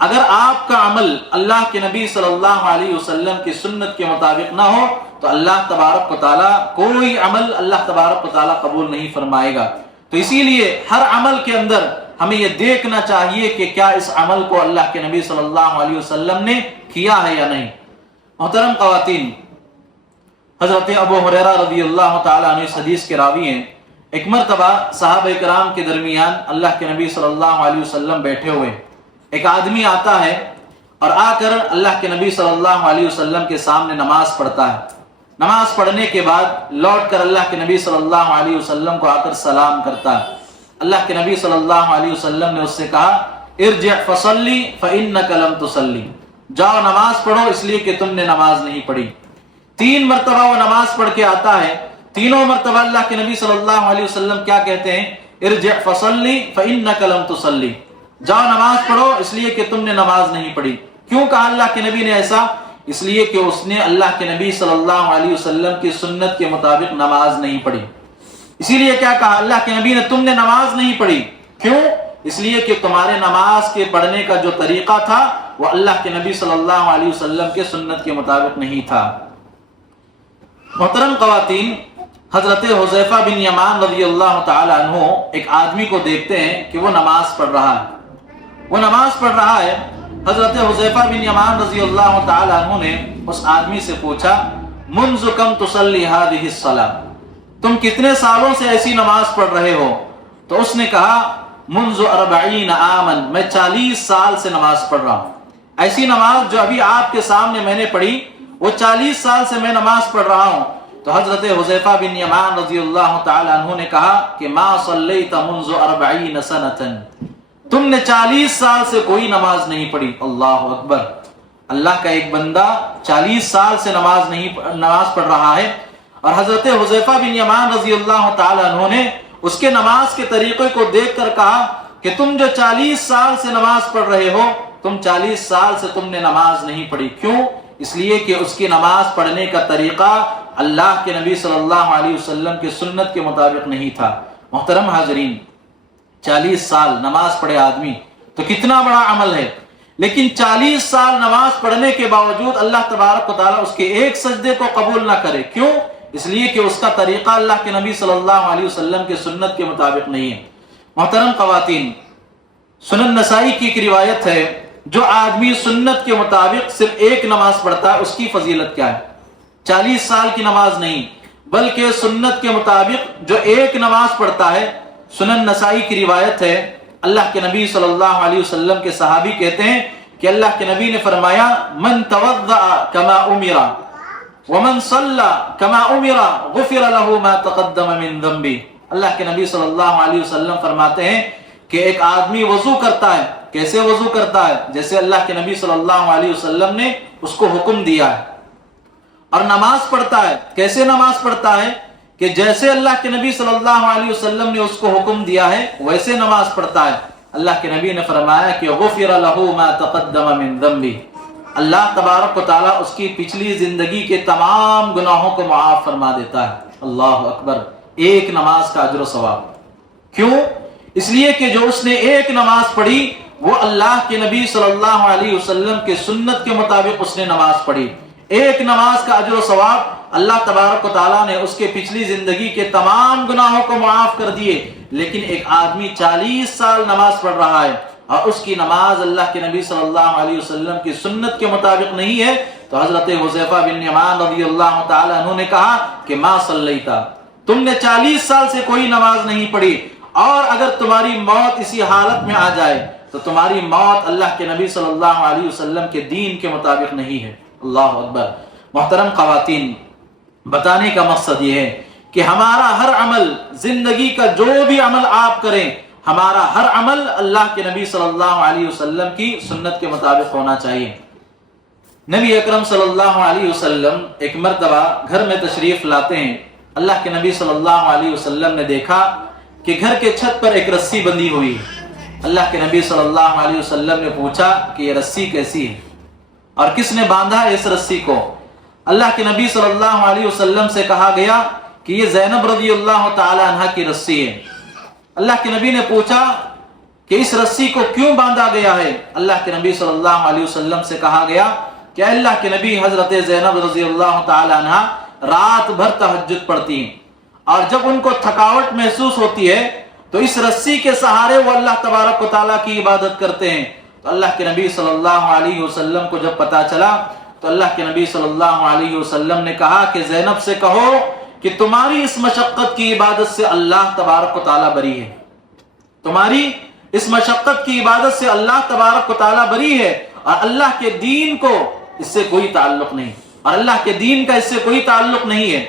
اگر آپ کا عمل اللہ کے نبی صلی اللہ علیہ وسلم کی سنت کے مطابق نہ ہو تو اللہ تبارک و تعالیٰ کوئی عمل اللہ تبارک و تعالیٰ قبول نہیں فرمائے گا۔ تو اسی لیے ہر عمل کے اندر ہمیں یہ دیکھنا چاہیے کہ کیا اس عمل کو اللہ کے نبی صلی اللہ علیہ وسلم نے کیا ہے یا نہیں۔ محترم خواتین، حضرت ابو ہریرہ رضی اللہ تعالیٰ عنہ اس حدیث کے راوی ہیں۔ ایک مرتبہ صحابہ کرام کے درمیان اللہ کے نبی صلی اللہ علیہ وسلم بیٹھے ہوئے، ایک آدمی آتا ہے اور آ کر اللہ کے نبی صلی اللہ علیہ وسلم کے سامنے نماز پڑھتا ہے۔ نماز پڑھنے کے بعد لوٹ کر اللہ کے نبی صلی اللہ علیہ وسلم کو آ کر سلام کرتا ہے۔ اللہ کے نبی صلی اللہ علیہ وسلم نے اس سے کہا، ارجع فصلی فإنک لم تصلی، جاؤ نماز پڑھو اس لیے کہ تم نے نماز نہیں پڑھی۔ 3 مرتبہ وہ نماز پڑھ کے آتا ہے، تینوں مرتبہ اللہ کے نبی صلی اللہ علیہ وسلم کیا کہتے ہیں؟ ارجع فصلی فإنک لم تصلی، جاؤ نماز پڑھو اس لیے کہ تم نے نماز نہیں پڑھی۔ کیوں کہا اللہ کے نبی نے ایسا؟ اس لیے کہ اس نے اللہ کے نبی صلی اللہ علیہ وسلم کی سنت کے مطابق نماز نہیں پڑھی۔ اسی لیے کیا کہا اللہ کے نبی نے؟ تم نے نماز نہیں پڑھی۔ کیوں؟ اس لیے کہ تمہارے نماز کے پڑھنے کا جو طریقہ تھا وہ اللہ کے نبی صلی اللہ علیہ وسلم کے سنت کے مطابق نہیں تھا۔ محترم خواتین، حضرت حذیفہ بن یمان رضی اللہ تعالی عنہ ایک آدمی کو دیکھتے ہیں کہ وہ نماز پڑھ رہا ہے، وہ نماز پڑھ رہا ہے۔ حضرت حذیفہ بن یمان رضی اللہ تعالی عنہ نے اس آدمی سے پوچھا، منذ کم تصلی هذه الصلاۃ، تم کتنے سالوں سے ایسی نماز پڑھ رہے ہو؟ تو اس نے کہا، منذ 40 عاما، میں 40 سال سے نماز پڑھ رہا ہوں۔ ایسی نماز جو ابھی آپ کے سامنے میں نے پڑھی وہ 40 سال سے میں نماز پڑھ رہا ہوں۔ تو حضرت حذیفہ بن یمان رضی اللہ تعالی عنہ نے کہا کہ ما صلیت منذ 40 سنۃ، تم نے 40 سال سے کوئی نماز نہیں پڑھی۔ اللہ اکبر! اللہ کا ایک بندہ 40 سال سے نماز پڑھ رہا ہے، اور حضرت حذیفہ بن یمان رضی اللہ تعالی عنہ نے اس کے نماز کے طریقے کو دیکھ کر کہا کہ تم جو 40 سال سے نماز پڑھ رہے ہو، تم 40 سال سے تم نے نماز نہیں پڑھی۔ کیوں؟ اس لیے کہ اس کی نماز پڑھنے کا طریقہ اللہ کے نبی صلی اللہ علیہ وسلم کی سنت کے مطابق نہیں تھا۔ محترم حاضرین، 40 سال نماز پڑھے آدمی تو کتنا بڑا عمل ہے، لیکن 40 سال نماز پڑھنے کے باوجود اللہ تبارک و تعالیٰ اس کے ایک سجدے کو قبول نہ کرے. کیوں؟ اس لیے کہ اس کا طریقہ اللہ کے نبی صلی اللہ علیہ وسلم کے سنت کے مطابق نہیں ہے. محترم خواتین، سنن نسائی کی ایک روایت ہے، جو آدمی سنت کے مطابق صرف ایک نماز پڑھتا ہے اس کی فضیلت کیا ہے. 40 سال کی نماز نہیں، بلکہ سنت کے مطابق جو ایک نماز پڑھتا ہے. سنن نسائی کی روایت ہے، اللہ کے نبی صلی اللہ علیہ وسلم کے صحابی کہتے ہیں کہ اللہ کے نبی نے فرمایا، من توضأ کما امر ومن صلى كما امر غفر له ما تقدم من ذنبه. اللہ کے نبی صلی اللہ علیہ وسلم فرماتے ہیں کہ ایک آدمی وضو کرتا ہے. کیسے وضو کرتا ہے؟ جیسے اللہ کے نبی صلی اللہ علیہ وسلم نے اس کو حکم دیا ہے. اور نماز پڑھتا ہے. کیسے نماز پڑھتا ہے؟ کہ جیسے اللہ کے نبی صلی اللہ علیہ وسلم نے اس کو حکم دیا ہے ویسے نماز پڑھتا ہے. اللہ کے نبی نے فرمایا کہ غفر له ما تقدم من ذنبه. اللہ تبارک و تعالیٰ اس کی پچھلی زندگی کے تمام گناہوں کو معاف فرما دیتا ہے. اللہ اکبر. ایک نماز کا اجر و ثواب. کیوں؟ اس لیے کہ جو اس نے ایک نماز پڑھی وہ اللہ کے نبی صلی اللہ علیہ وسلم کے سنت کے مطابق اس نے نماز پڑھی. ایک نماز کا اجر و ثواب اللہ تبارک و تعالیٰ نے اس کے پچھلی زندگی کے تمام گناہوں کو معاف کر دیے. لیکن ایک آدمی 40 سال نماز پڑھ رہا ہے اور اس کی نماز اللہ کے نبی صلی اللہ علیہ وسلم کی سنت کے مطابق نہیں ہے، تو حضرت حذیفہ بن یمان رضی اللہ تعالی عنہ نے کہا کہ ما صلیتا، تم نے 40 سال سے کوئی نماز نہیں پڑھی، اور اگر تمہاری موت اسی حالت میں آ جائے تو تمہاری موت اللہ کے نبی صلی اللہ علیہ وسلم کے دین کے مطابق نہیں ہے. اللہ اکبر. محترم خواتین، بتانے کا مقصد یہ ہے کہ ہمارا ہر عمل، زندگی کا جو بھی عمل آپ کریں، ہمارا ہر عمل اللہ کے نبی صلی اللہ علیہ وسلم کی سنت کے مطابق ہونا چاہیے. نبی اکرم صلی اللہ علیہ وسلم ایک مرتبہ گھر میں تشریف لاتے ہیں. اللہ کے نبی صلی اللہ علیہ وسلم نے دیکھا کہ گھر کے چھت پر ایک رسی بندھی ہوئی. اللہ کے نبی صلی اللہ علیہ وسلم نے پوچھا کہ یہ رسی کیسی ہے اور کس نے باندھا ہے اس رسی کو؟ اللہ کے نبی صلی اللہ علیہ وسلم سے کہا گیا کہ یہ زینب رضی اللہ تعالی عنہ کی رسی ہے. اللہ کے نبی نے پوچھا کہ اس رسی کو کیوں باندھا گیا ہے؟ اللہ کے نبی صلی اللہ علیہ وسلم سے کہا گیا کہ اللہ کے نبی حضرت زینب رضی اللہ تعالی عنہ رات بھر تہجد پڑھتی ہیں، اور جب ان کو تھکاوٹ محسوس ہوتی ہے تو اس رسی کے سہارے وہ اللہ تبارک و تعالیٰ کی عبادت کرتے ہیں. تو اللہ کے نبی صلی اللہ علیہ وسلم کو جب پتا چلا تو اللہ کے نبی صلی اللہ علیہ وسلم نے کہا کہ زینب سے کہو کہ تمہاری اس مشقت کی عبادت سے اللہ تبارک و تعالیٰ بری ہے. تمہاری اس مشقت کی عبادت سے اللہ تبارک و تعالیٰ بری ہے، اور اللہ کے دین کو اس سے کوئی تعلق نہیں، اور اللہ کے دین کا اس سے کوئی تعلق نہیں ہے.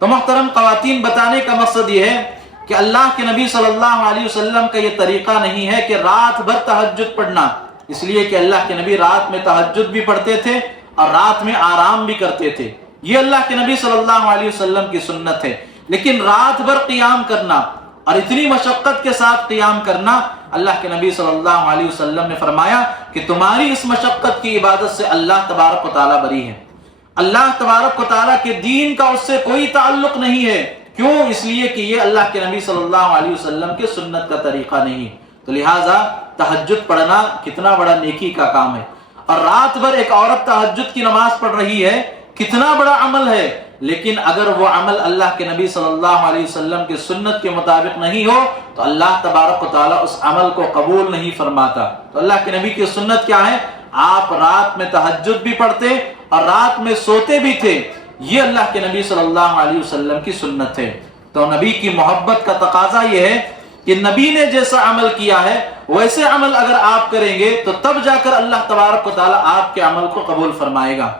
تو محترم خواتین، بتانے کا مقصد یہ ہے کہ اللہ کے نبی صلی اللہ علیہ وسلم کا یہ طریقہ نہیں ہے کہ رات بھر تہجد پڑھنا. اس لیے کہ اللہ کے نبی رات میں تہجد بھی پڑھتے تھے اور رات میں آرام بھی کرتے تھے. یہ اللہ کے نبی صلی اللہ علیہ وسلم کی سنت ہے. لیکن رات بھر قیام کرنا اور اتنی مشقت کے ساتھ قیام کرنا، اللہ کے نبی صلی اللہ علیہ وسلم نے فرمایا کہ تمہاری اس مشقت کی عبادت سے اللہ تبارک و تعالیٰ بری ہے. اللہ تبارک و تعالیٰ کے دین کا اس سے کوئی تعلق نہیں ہے. کیوں؟ اس لیے کہ یہ اللہ کے نبی صلی اللہ علیہ وسلم کے سنت کا طریقہ نہیں. تو لہٰذا تہجد پڑھنا کتنا بڑا نیکی کا کام ہے، اور رات بھر ایک عورت تہجد کی نماز پڑھ رہی ہے، کتنا بڑا عمل ہے. لیکن اگر وہ عمل اللہ کے نبی صلی اللہ علیہ وسلم کے سنت کے مطابق نہیں ہو تو اللہ تبارک و تعالیٰ اس عمل کو قبول نہیں فرماتا. تو اللہ کے نبی کی سنت کیا ہے؟ آپ رات میں تہجد بھی پڑھتے اور رات میں سوتے بھی تھے. یہ اللہ کے نبی صلی اللہ علیہ وسلم کی سنت ہے. تو نبی کی محبت کا تقاضا یہ ہے کہ نبی نے جیسا عمل کیا ہے ویسے عمل اگر آپ کریں گے تو تب جا کر اللہ تبارک و تعالیٰ آپ کے عمل کو قبول فرمائے گا.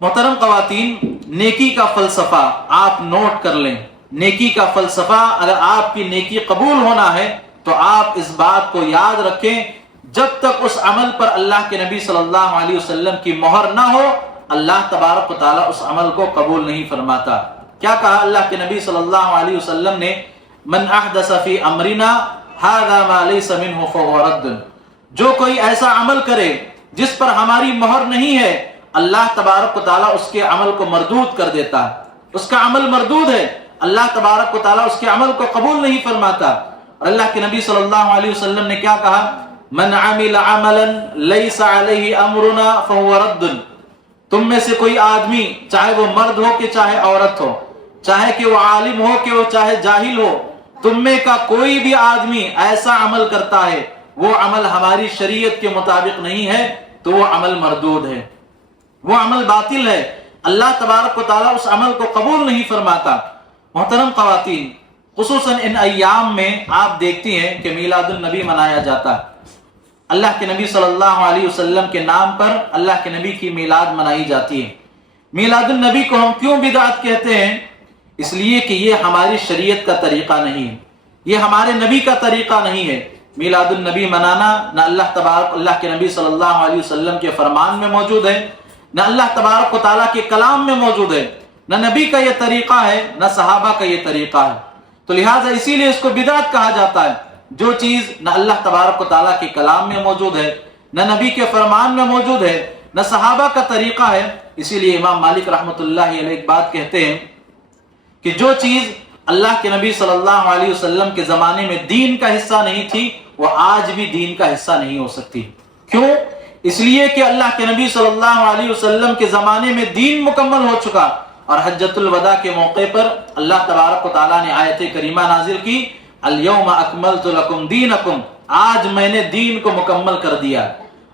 محترم خواتین، نیکی کا فلسفہ آپ نوٹ کر لیں. نیکی کا فلسفہ، اگر آپ کی نیکی قبول ہونا ہے تو آپ اس بات کو یاد رکھیں، جب تک اس عمل پر اللہ کے نبی صلی اللہ علیہ وسلم کی مہر نہ ہو اللہ تبارک و تعالیٰ اس عمل کو قبول نہیں فرماتا. کیا کہا اللہ کے نبی صلی اللہ علیہ وسلم نے؟ من احدث فی امرنا ھذا ما لیس منہ فہو رد. جو کوئی ایسا عمل کرے جس پر ہماری مہر نہیں ہے اللہ تبارک و تعالیٰ اس کے عمل کو مردود کر دیتا ہے. اس کا عمل مردود ہے، اللہ تبارک و تعالیٰ اس کے عمل کو قبول نہیں فرماتا. اور اللہ کے نبی صلی اللہ علیہ وسلم نے کیا کہا؟ من عمل عملا ليس عليه امرنا فهو رد. تم میں سے کوئی آدمی، چاہے وہ مرد ہو کہ چاہے عورت ہو، چاہے کہ وہ عالم ہو کہ وہ چاہے جاہل ہو، تم میں کا کوئی بھی آدمی ایسا عمل کرتا ہے وہ عمل ہماری شریعت کے مطابق نہیں ہے تو وہ عمل مردود ہے، وہ عمل باطل ہے. اللہ تبارک و تعالیٰ اس عمل کو قبول نہیں فرماتا. محترم خواتین، خصوصاً ان ایام میں آپ دیکھتی ہیں کہ میلاد النبی منایا جاتا ہے. اللہ کے نبی صلی اللہ علیہ وسلم کے نام پر اللہ کے نبی کی میلاد منائی جاتی ہے. میلاد النبی کو ہم کیوں بدعت کہتے ہیں؟ اس لیے کہ یہ ہماری شریعت کا طریقہ نہیں ہے، یہ ہمارے نبی کا طریقہ نہیں ہے. میلاد النبی منانا نہ اللہ کے نبی صلی اللہ علیہ وسلم کے فرمان میں موجود ہے، نہ اللہ تبارک و تعالیٰ کے کلام میں موجود ہے، نہ نبی کا یہ طریقہ ہے، نہ صحابہ کا یہ طریقہ ہے. تو لہٰذا اسی لیے اس کو بدعت کہا جاتا ہے. جو چیز نہ اللہ تبارک و تعالیٰ کے کلام میں موجود ہے، نہ نبی کے فرمان میں موجود ہے، نہ صحابہ کا طریقہ ہے. اسی لیے امام مالک رحمۃ اللہ علیہ ایک بات کہتے ہیں کہ جو چیز اللہ کے نبی صلی اللہ علیہ وسلم کے زمانے میں دین کا حصہ نہیں تھی وہ آج بھی دین کا حصہ نہیں ہو سکتی. کیوں؟ اس لیے کہ اللہ کے نبی صلی اللہ علیہ وسلم کے زمانے میں دین مکمل ہو چکا، اور حجۃ الوداع کے موقع پر اللہ تبارک و تعالیٰ نے آیت کریمہ نازل کی، الیوم اکملت لکم دینکم، آج میں نے دین کو مکمل کر دیا،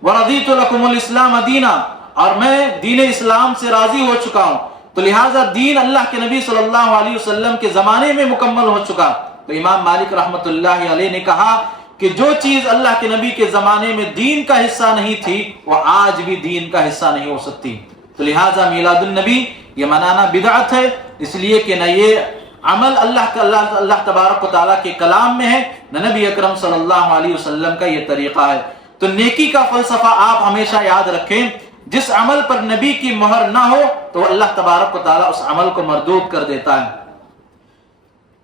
ورضیت لکم الاسلام دینا، اور میں دین اسلام سے راضی ہو چکا ہوں. تو لہٰذا دین اللہ کے نبی صلی اللہ علیہ وسلم کے زمانے میں مکمل ہو چکا. تو امام مالک رحمۃ اللہ علیہ نے کہا کہ جو چیز اللہ کے نبی کے زمانے میں دین کا حصہ نہیں تھی وہ آج بھی دین کا حصہ نہیں ہو سکتی. تو لہٰذا میلاد النبی یہ منانا بدعت ہے، اس لیے کہ نہ یہ عمل اللہ تبارک و تعالیٰ کے کلام میں ہے، نہ نبی اکرم صلی اللہ علیہ وسلم کا یہ طریقہ ہے. تو نیکی کا فلسفہ آپ ہمیشہ یاد رکھیں، جس عمل پر نبی کی مہر نہ ہو تو اللہ تبارک و تعالیٰ اس عمل کو مردود کر دیتا ہے.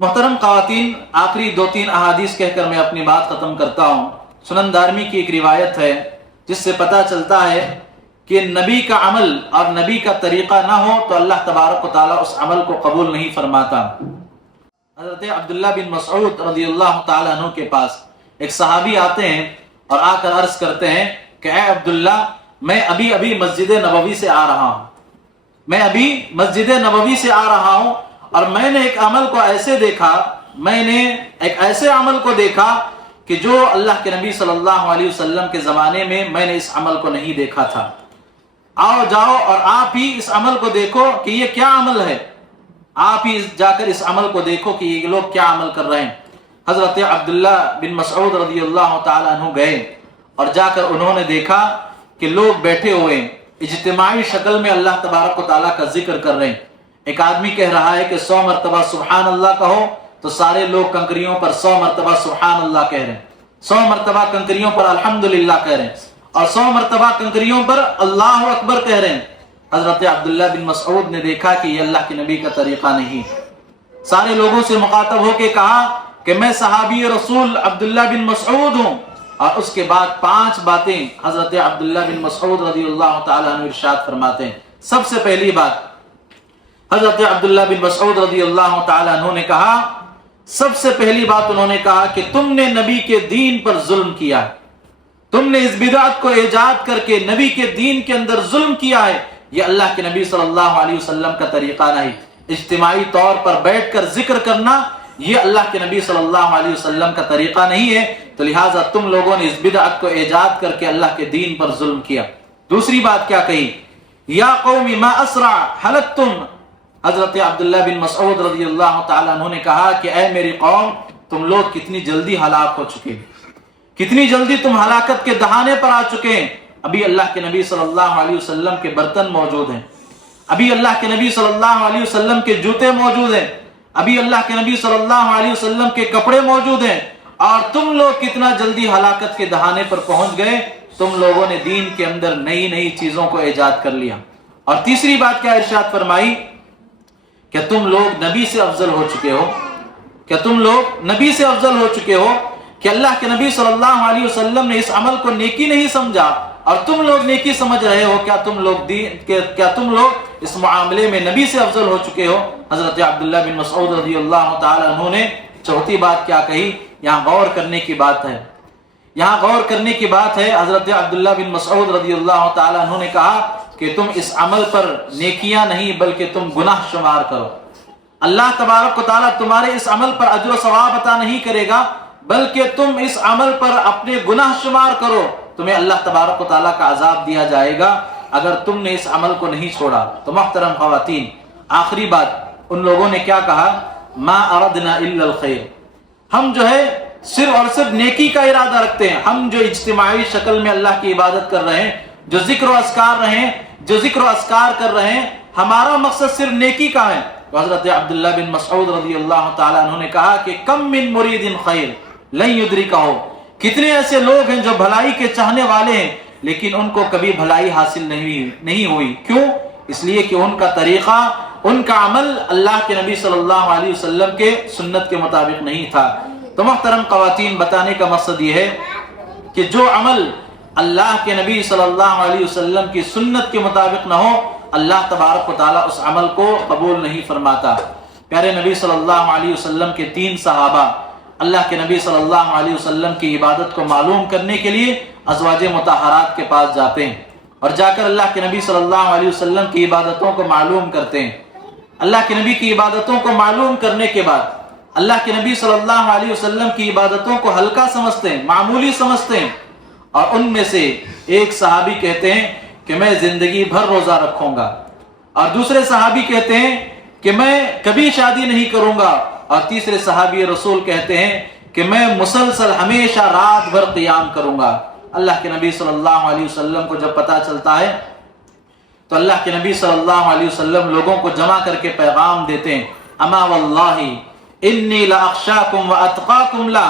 محترم خواتین، آخری 2-3 احادیث کہہ کر میں اپنی بات ختم کرتا ہوں. سنن دارمی کی ایک روایت ہے جس سے پتہ چلتا ہے کہ نبی کا عمل اور نبی کا طریقہ نہ ہو تو اللہ تبارک و تعالیٰ اس عمل کو قبول نہیں فرماتا. حضرت عبداللہ بن مسعود رضی اللہ تعالیٰ عنہ کے پاس ایک صحابی آتے ہیں اور آ کر عرض کرتے ہیں کہ اے عبداللہ، میں ابھی مسجد نبوی سے آ رہا ہوں، میں ابھی مسجد نبوی سے آ رہا ہوں اور میں نے ایک عمل کو ایسے دیکھا، میں نے ایک ایسے عمل کو دیکھا کہ جو اللہ کے نبی صلی اللہ علیہ وسلم کے زمانے میں نے اس عمل کو نہیں دیکھا تھا. آؤ جاؤ اور آپ ہی اس عمل کو دیکھو کہ یہ کیا عمل ہے، آپ ہی جا کر اس عمل کو دیکھو کہ یہ لوگ کیا عمل کر رہے ہیں. حضرت عبداللہ بن مسعود رضی اللہ تعالیٰ عنہ گئے اور جا کر انہوں نے دیکھا کہ لوگ بیٹھے ہوئے اجتماعی شکل میں اللہ تبارک و تعالیٰ کا ذکر کر رہے ہیں. ایک آدمی کہہ رہا ہے کہ 100 مرتبہ سبحان اللہ کہو، تو سارے لوگ کنکریوں پر 100 مرتبہ سبحان اللہ کہہ رہے ہیں، 100 مرتبہ کنکریوں پر الحمدللہ کہہ رہے ہیں، اور 100 مرتبہ کنکریوں پر اللہ اکبر کہہ رہے ہیں. حضرت عبداللہ بن مسعود نے دیکھا کہ یہ اللہ کے نبی کا طریقہ نہیں. سارے لوگوں سے مخاطب ہو کے کہا کہ میں صحابی رسول عبداللہ بن مسعود ہوں. اور اس کے بعد 5 باتیں حضرت عبداللہ بن مسعود رضی اللہ تعالیٰ عنہ ارشاد فرماتے ہیں. سب سے پہلی بات حضرت عبداللہ بن مسعود رضی اللہ تعالیٰ عنہ نے کہا، سب سے پہلی بات انہوں نے کہا کہ تم نے نبی کے دین پر ظلم کیا ہے، تم نے اس بدعت کو ایجاد کر کے نبی کے دین کے اندر ظلم کیا ہے. یہ اللہ کے نبی صلی اللہ علیہ وسلم کا طریقہ نہیں. اجتماعی طور پر بیٹھ کر ذکر کرنا یہ اللہ کے نبی صلی اللہ علیہ وسلم کا طریقہ نہیں ہے. تو لہٰذا تم لوگوں نے اس بدعت کو ایجاد کر کے اللہ کے دین پر ظلم کیا. دوسری بات کیا کہی؟ یا قوم ما اسرع حلقتم. حضرت عبداللہ بن مسعود رضی اللہ تعالیٰ عنہ نے کہا کہ اے میری قوم، تم لوگ کتنی جلدی ہلاک ہو چکے، کتنی جلدی تم ہلاکت کے دہانے پر آ چکے ہیں. ابھی اللہ کے نبی صلی اللہ علیہ وسلم کے برتن موجود ہیں، ابھی اللہ کے نبی صلی اللہ علیہ وسلم کے جوتے موجود ہیں، ابھی اللہ کے نبی صلی اللہ علیہ وسلم کے کپڑے موجود ہیں، اور تم لوگ کتنا جلدی ہلاکت کے دہانے پر پہنچ گئے. تم لوگوں نے دین کے اندر نئی نئی چیزوں کو ایجاد کر لیا. اور تیسری بات کیا ارشاد فرمائی کہ تم لوگ نبی سے افضل ہو چکے ہو، کہ تم لوگ نبی سے افضل ہو چکے ہو، کہ اللہ کے نبی صلی اللہ علیہ وسلم نے اس عمل کو نیکی نہیں سمجھا اور تم لوگ نیکی سمجھ رہے ہو. کیا تم لوگ اس معاملے میں نبی سے افضل ہو چکے ہو. حضرت عبداللہ بن مسعود رضی اللہ تعالی عنہ نے چوتھی بات کیا کہی، یہاں غور کرنے کی بات ہے. یہاں غور کرنے کی بات ہے، حضرت عبداللہ بن مسعود رضی اللہ تعالیٰ عنہ نے کہا کہ تم اس عمل پر نیکیاں نہیں بلکہ تم گناہ شمار کرو. اللہ تبارک و تعالیٰ تمہارے اس عمل پر اجر و ثواب عطا نہیں کرے گا بلکہ تم اس عمل پر اپنے گناہ شمار کرو. تمہیں اللہ تبارک و تعالیٰ کا عذاب دیا جائے گا اگر تم نے اس عمل کو نہیں چھوڑا. تو محترم خواتین، آخری بات ان لوگوں نے کیا کہا؟ ما اردنا الا الخیر. ہم جو ہے صرف اور صرف نیکی کا ارادہ رکھتے ہیں. ہم جو اجتماعی شکل میں اللہ کی عبادت کر رہے ہیں، جو ذکر و اذکار کر رہے ہیں، ہمارا مقصد صرف نیکی کا ہے. تو حضرت عبداللہ بن مسعود رضی اللہ تعالیٰ عنہ نے کہا کہ کم من مرید خیر لن یدرکہ، کتنے ایسے لوگ ہیں جو بھلائی کے چاہنے والے ہیں لیکن ان کو کبھی بھلائی حاصل نہیں ہوئی. کیوں؟ اس لیے کہ ان کا طریقہ، ان کا عمل اللہ کے نبی صلی اللہ علیہ وسلم کے سنت کے مطابق نہیں تھا. تو محترم خواتین، بتانے کا مقصد یہ ہے کہ جو عمل اللہ کے نبی صلی اللہ علیہ وسلم کی سنت کے مطابق نہ ہو، اللہ تبارک و تعالیٰ اس عمل کو قبول نہیں فرماتا. پیارے نبی صلی اللہ علیہ وسلم کے 3 صحابہ اللہ کے نبی صلی اللہ علیہ وسلم کی عبادت کو معلوم کرنے کے لیے ازواج مطہرات کے پاس جاتے ہیں اور جا کر اللہ کے نبی صلی اللہ علیہ وسلم کی عبادتوں کو معلوم کرتے ہیں. اللہ کے نبی کی عبادتوں کو معلوم کرنے کے بعد اللہ کے نبی صلی اللہ علیہ وسلم کی عبادتوں کو ہلکا سمجھتے ہیں، معمولی سمجھتے ہیں. اور ان میں سے ایک صحابی کہتے ہیں کہ میں زندگی بھر روزہ رکھوں گا، اور دوسرے صحابی کہتے ہیں کہ میں کبھی شادی نہیں کروں گا، اور تیسرے صحابی رسول کہتے ہیں کہ میں مسلسل ہمیشہ رات بھر قیام کروں گا. اللہ کے نبی صلی اللہ علیہ وسلم کو جب پتہ چلتا ہے تو اللہ کے نبی صلی اللہ علیہ وسلم لوگوں کو جمع کر کے پیغام دیتے ہیں، اما واللہ انی لاخشاکم واتقاکم لا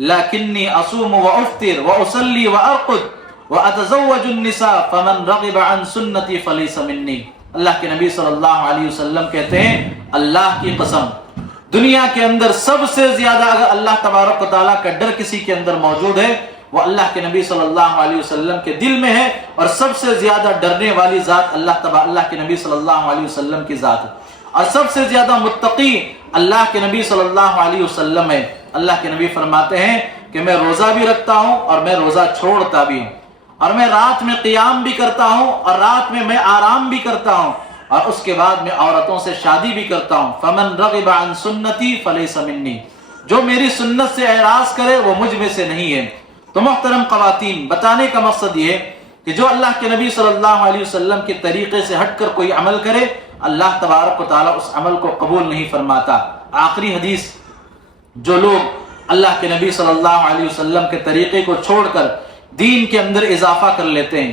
لکنی اصوم وافطر واصلی وارقد واتزوج النساء فمن رغب عن سنتی فلیس منی. اللہ کے نبی صلی اللہ علیہ وسلم کہتے ہیں، اللہ کی قسم، دنیا کے اندر سب سے زیادہ اگر اللہ تبارک و تعالیٰ کا ڈر کسی کے اندر موجود ہے وہ اللہ کے نبی صلی اللہ علیہ وسلم کے دل میں ہے، اور سب سے زیادہ ڈرنے والی ذات اللہ کے نبی صلی اللہ علیہ وسلم کی ذات ہے، اور سب سے زیادہ متقی اللہ کے نبی صلی اللہ علیہ وسلم ہے. اللہ کے نبی فرماتے ہیں کہ میں روزہ بھی رکھتا ہوں اور میں روزہ چھوڑتا بھی ہوں، اور میں رات میں قیام بھی کرتا ہوں اور رات میں آرام بھی کرتا ہوں، اور اس کے بعد میں عورتوں سے شادی بھی کرتا ہوں. فمن رغب عن سنتی فلیس منی، جو میری سنت سے اعراض کرے وہ مجھ میں سے نہیں ہے. تو محترم خواتین، بتانے کا مقصد یہ ہے کہ جو اللہ کے نبی صلی اللہ علیہ وسلم کے طریقے سے ہٹ کر کوئی عمل کرے، اللہ تبارک و تعالیٰ اس عمل کو قبول نہیں فرماتا. آخری حدیث، جو لوگ اللہ کے نبی صلی اللہ علیہ وسلم کے طریقے کو چھوڑ کر دین کے اندر اضافہ کر لیتے ہیں،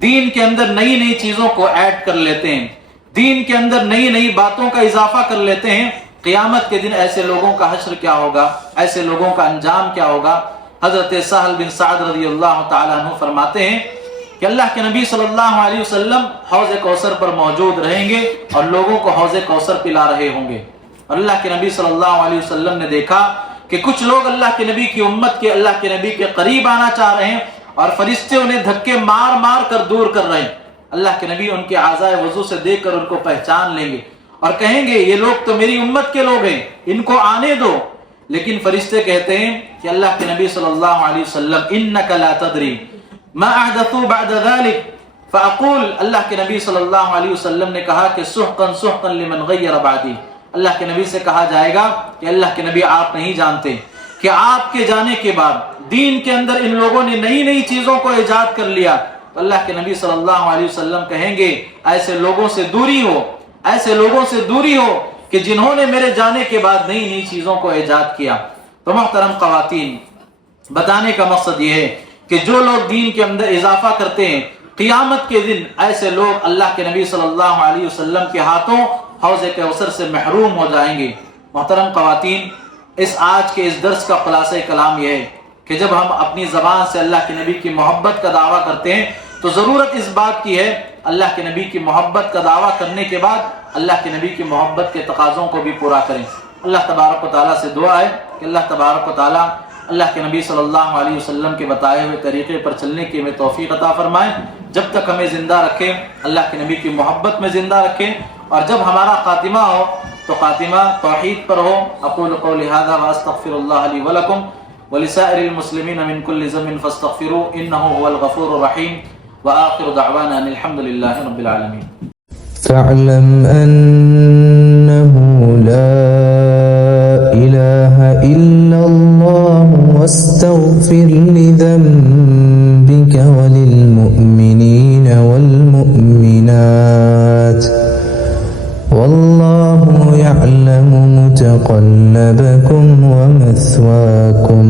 دین کے اندر نئی نئی چیزوں کو ایڈ کر لیتے ہیں، دین کے اندر نئی نئی باتوں کا اضافہ کر لیتے ہیں، قیامت کے دن ایسے لوگوں کا حشر کیا ہوگا، ایسے لوگوں کا انجام کیا ہوگا. حضرت سہل بن سعد رضی اللہ تعالیٰ عنہ فرماتے ہیں کہ اللہ کے نبی صلی اللہ علیہ وسلم حوض کوثر پر موجود رہیں گے اور لوگوں کو حوض کوثر پلا رہے ہوں گے. اور اللہ کے نبی صلی اللہ علیہ وسلم نے دیکھا کہ کچھ لوگ اللہ کے نبی کی امت کے، اللہ کے نبی کے قریب آنا چاہ رہے ہیں اور فرشتے انہیں دھکے مار مار کر دور کر رہے ہیں. اللہ کے نبی ان کے اعضائے وضو سے دیکھ کر ان کو پہچان لیں گے اور کہیں گے یہ لوگ تو میری امت کے لوگ ہیں، ان کو آنے دو. لیکن فرشتے کہتے ہیں کہ اللہ کے نبی صلی اللہ علیہ وسلم انک لا تدری ما احدثوا بعد ذلك فاقول، اللہ کے نبی صلی اللہ علیہ وسلم نے کہا کہ سحقا سحقا لمن غیر بعدی. اللہ کے نبی سے کہا جائے گا کہ اللہ کے نبی آپ نہیں جانتے کہ آپ کے جانے کے بعد دین کے اندر ان لوگوں نے نئی نئی چیزوں کو ایجاد کر لیا. تو اللہ کے نبی صلی اللہ علیہ وسلم کہیں گے ایسے لوگوں سے دوری ہو، ایسے لوگوں سے دوری ہو کہ جنہوں نے میرے جانے کے بعد نئی نئی چیزوں کو ایجاد کیا. تو محترم خواتین، بتانے کا مقصد یہ ہے کہ جو لوگ دین کے اندر اضافہ کرتے ہیں، قیامت کے دن ایسے لوگ اللہ کے نبی صلی اللہ علیہ وسلم کے ہاتھوں حوض کوثر سے محروم ہو جائیں گے. محترم خواتین، اس آج کے اس درس کا خلاصہ کلام یہ ہے کہ جب ہم اپنی زبان سے اللہ کے نبی کی محبت کا دعویٰ کرتے ہیں تو ضرورت اس بات کی ہے اللہ کے نبی کی محبت کا دعویٰ کرنے کے بعد اللہ کے نبی کی محبت کے تقاضوں کو بھی پورا کریں. اللہ تبارک و تعالیٰ سے دعا ہے کہ اللہ تبارک و تعالیٰ اللہ کے نبی صلی اللہ علیہ وسلم کے بتائے ہوئے طریقے پر چلنے کی ہمیں توفیق عطا فرمائے. جب تک ہمیں زندہ رکھے اللہ کے نبی کی محبت میں زندہ رکھے، اور جب ہمارا خاتمہ ہو تو خاتمہ توحید پر ہو. اقول قولی ھذا واستغفر اللہ لی ولکم ولسائر المسلمين من كل ذنب فاستغفروه إنه هو الغفور الرحيم وآخر دعوانا أن الحمد لله رب العالمين. فاعلم أنه لا إله إلا الله واستغفر لذنبك وللمؤمنين والمؤمنات والله يعلم متقلبكم ومثواكم.